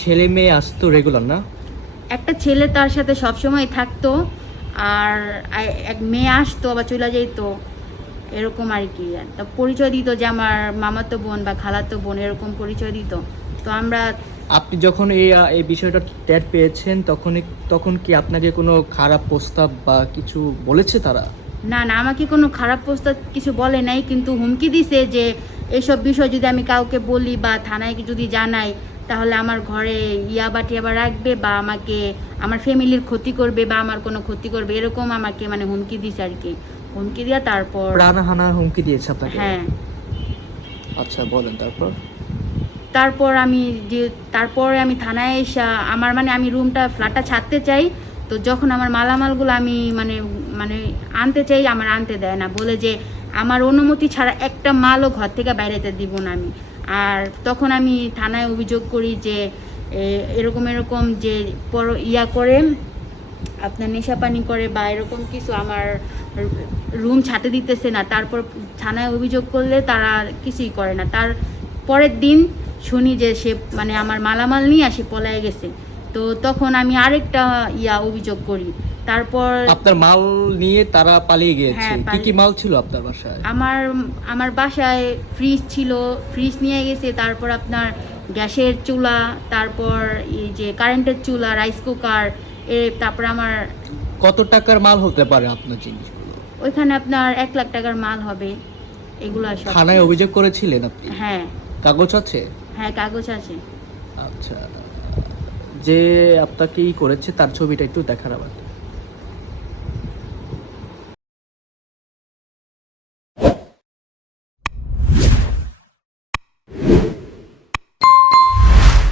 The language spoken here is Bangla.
ছেলে মেয়ে আসতো রেগুলার না? একটা ছেলে তার সাথে সবসময় থাকতো, আর এক মেয়ে আসতো আবার চলে যেত, এরকম আর কি। তা পরিচয় দিত যে আমার মামাতো বোন বা খালাতো বোন, এরকম পরিচয় দিত। তো আমরা আপনি যখন এই বিষয়টা টের পেয়েছেন তখন কি আপনাকে কোনো খারাপ প্রস্তাব বা কিছু বলেছে তারা? না না, আমাকে কোনো খারাপ প্রস্তাব কিছু বলে নাই, কিন্তু হুমকি দিছে যে এসব বিষয় যদি আমি কাউকে বলি বা থানায় যদি জানাই, তাহলে আমার ঘরে ইয়াবা টিয়াবা রাখবে বা আমাকে আমার ফ্যামিলির ক্ষতি করবে বা আমার কোনো ক্ষতি করবে, এরকম আমাকে মানে হুমকি দিছে আর কি। হুমকি দিয়া তারপর প্রাণহানির হুমকি দিয়েছে আপনাকে? হ্যাঁ। আচ্ছা, বলেন তারপর। তারপর আমি যে তারপরে আমি থানায় এসে আমার মানে আমি ফ্ল্যাটটা ছাড়তে চাই। তো যখন আমার মালামালগুলো আমি মানে মানে আনতে চাই, আমার আনতে দেয় না, বলে যে আমার অনুমতি ছাড়া একটা মালও ঘর থেকে বাইরেতে দিব না আমি। আর তখন আমি থানায় অভিযোগ করি যে এরকম এরকম যে ইয়া করে আপনার নেশা পানি করে বা এরকম কিছু, আমার রুম ছাড়তে দিতেছে না। তারপর থানায় অভিযোগ করলে তারা কিছুই করে না। তার পরের দিন শুনি যে সে মানে আমার মালামাল নিয়ে আসে পলায় গেছে। তো তখন আমি আরেকটা অভিযোগ করি। তারপর আপনার মাল নিয়ে তারা পালিয়ে গিয়েছে? হ্যাঁ, কি কি মাল ছিল আপনার বাসায়? আমার বাসায় ফ্রিজ ছিল, ফ্রিজ নিয়ে গেছে। তারপর আপনার গ্যাসের চুলা, তারপর এই যে কারেন্টের চুলা, রাইস কুকার, তারপর আমার কত টাকার মাল হতে পারে আপনার জিনিসগুলো? ওইখানে আপনার 1 লাখ টাকার মাল হবে এগুলো সব। থানায় অভিযোগ করেছিলেন আপনি? হ্যাঁ কাগজ আছে? হ্যাঁ, কাগজ আছে। আচ্ছা, যে আপনাকে করেছে তার ছবিটা একটু দেখার আমাকে।